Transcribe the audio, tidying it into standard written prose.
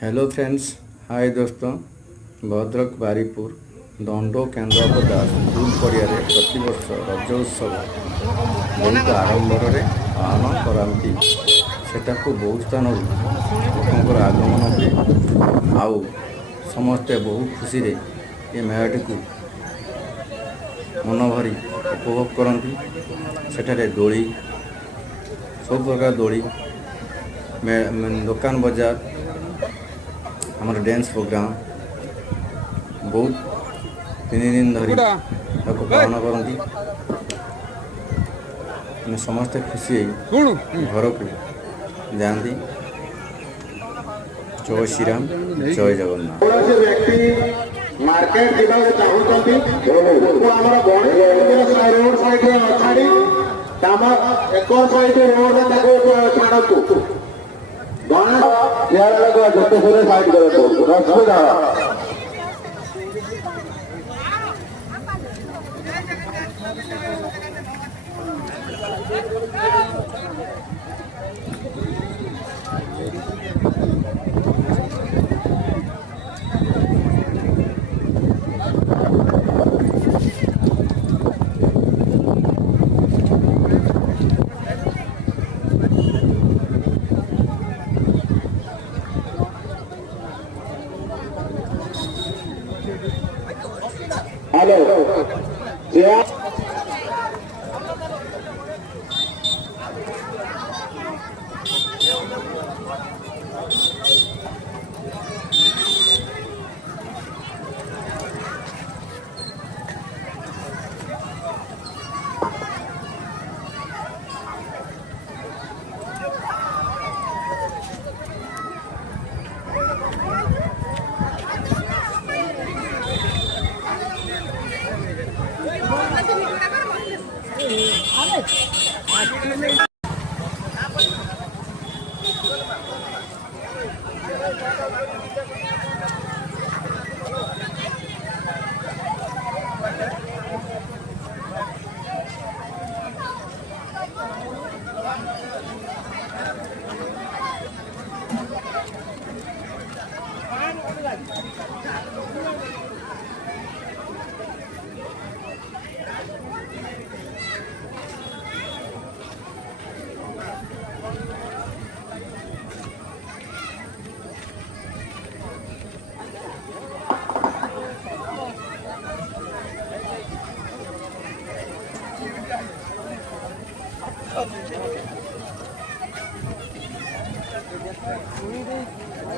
Hello friends, हाय दोस्तों। Bhadrak Baripur दंडो केन्द्रापदा school पड़िया प्रतिवर्ष रज उत्सव बहुत आडंबर पालन करती। सेटाकू बहुत स्थान लोकंर आगमन हुए। आउ समस्ते बहु खुशी ये मेलाटी को मन भरी उपभोग करती। सेठारे दोली सब प्रकार दोली दुकान बजार हमारे डांस प्रोग्राम बहुत 3 दिन धरी पालन करती। समस्ते खुशी घर को जाती। जय श्री राम, जय जगन्नाथ। मार्केट जावाक चाहूँगी रोड साइड छाड़ी एक साइड रोड छाड़ू गणेश जेते सुरे साइड कर असुविधा हेलो